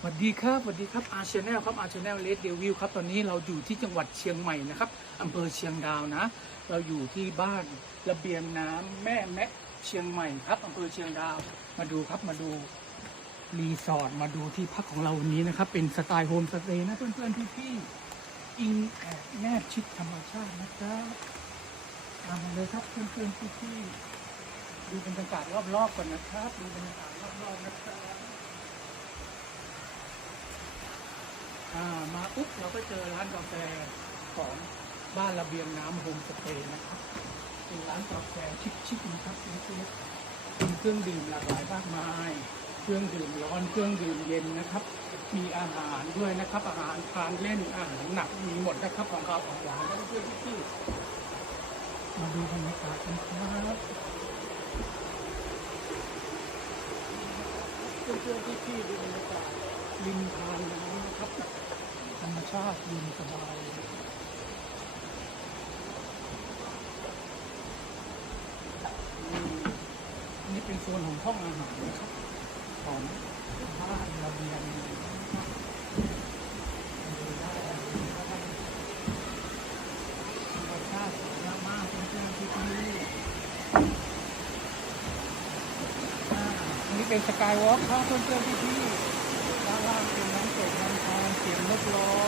สวัสดีครับสวัสดีครับอาชแนลครับอาชแนลเลดเดวิลครับตอนนี้เราอยู่ที่จังหวัดเชียงใหม่นะครับอำเภอเชียงดาวนะ เราอยู่ที่บ้านระเบียงน้ำแม่แมะเชียงใหม่ครับอำเภอเชียงดาวมาดูครับมาดูรีสอร์ทมาดูที่พักของเราวันนี้นะครับ เป็นสไตล์โฮมสเตย์นะเพื่อนๆพี่ๆอิงแอบแนบชิดธรรมชาตินะครับตามมาเลยครับเพื่อนๆพี่ๆดูบรรยากาศรอบๆก่อนนะครับ ดูบรรยากาศรอบ อ่ามา ปุ๊บเราก็เจอร้านกาแฟของบ้านระเบียงน้ำโฮมสเตย์นะครับเป็นร้านกาแฟชิคๆนะครับเล็กๆมีเครื่องดื่มหลากหลายมากมาย เครื่องดื่มร้อนเครื่องดื่มเย็นนะครับ มีอาหารด้วยนะครับ อาหารทานเล่นอาหารหนักมีหมดนะครับของข้าวของหวานและเพื่อนๆที่มาดูบรรยากาศกันครับเพื่อนๆที่ๆดูบรรยากาศริมทานน้ำนะครับ ชาติเย็นสบายนี่เป็นโซนของห้องอาหารนะครับของบ้านระเบียงนี่เป็นสกายวอล์กครับเพื่อนๆพี่ๆด้านล่างเป็นน้ำตกน้ำทานเสียงนกร้อง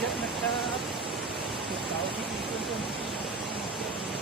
เยอะนะครับสุดเสาร์ที่มีเพื่อนๆพี่ๆมาเที่ยวกั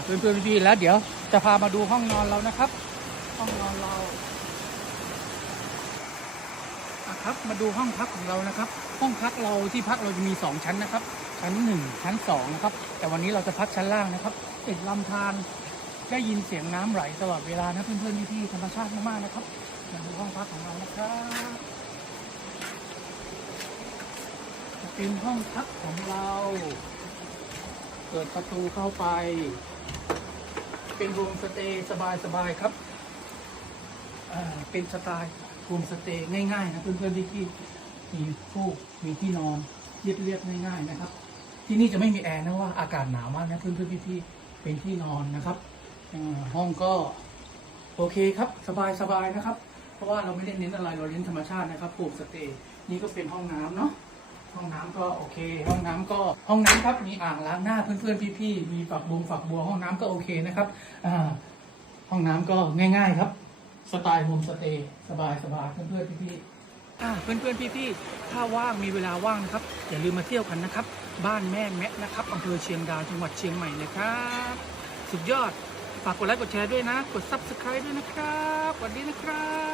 นเพื่อนๆพี่ๆแล้วเดี๋ยวจะพามาดูห้องนอนเรานะครับ ห้องนอนเราอะครับมาดูห้องพักของเรานะครับ ห้องพักเราที่พักเราจะมีสองชั้นนะครับ ชั้นหนึ่งชั้นสองนะครับแต่วันนี้เราจะพักชั้นล่างนะครับติดลำธาร ได้ยินเสียงน้ำไหลตลอดเวลานะเพื่อนๆพี่ๆธรรมชาติมากๆนะครับมาดูห้องพักของเรานะครับเป็นห้องพักของเรา เปิดประตูเข้าไป เป็นโฮมสเตย์สบายๆครับเป็นสไตล์โฮมสเตย์ง่ายๆนะเพื่อนๆพี่ๆมีฟูกมีที่นอนเรียบๆง่ายๆนะครับ ที่นี่จะไม่มีแอร์นะว่าอากาศหนาวมากนะเพื่อนๆพี่ๆเป็นที่นอนนะครับ ห้องก็โอเคครับสบายๆนะครับ เพราะว่าเราไม่ได้เน้นอะไรเราเน้นธรรมชาตินะครับโฮมสเตย์นี่ก็เป็นห้องน้ำเนาะห้องน้ำก็โอเค ห้องน้ำก็ห้องน้ำครับมีอ่างล้างหน้าเพื่อนๆพี่ๆมีฝักบงฝักบัวห้องน้ำก็โอเคนะครับห้องน้ำก็ง่าย ๆครับ สไตล์โฮมสเตย์สบายๆเพื่อนๆพี่ๆอ่าเพื่อนๆพี่ๆ ถ้าว่างมีเวลาว่างนะครับ อย่าลืมมาเที่ยวกันนะครับ บ้านแม่แมะนะครับอำเภอเชียงดาวจังหวัดเชียงใหม่เลยครับ สุดยอด ฝากกดไลค์กดแชร์ด้วยนะ กด Subscribe ด้วยนะครับสวัสดีนะครับ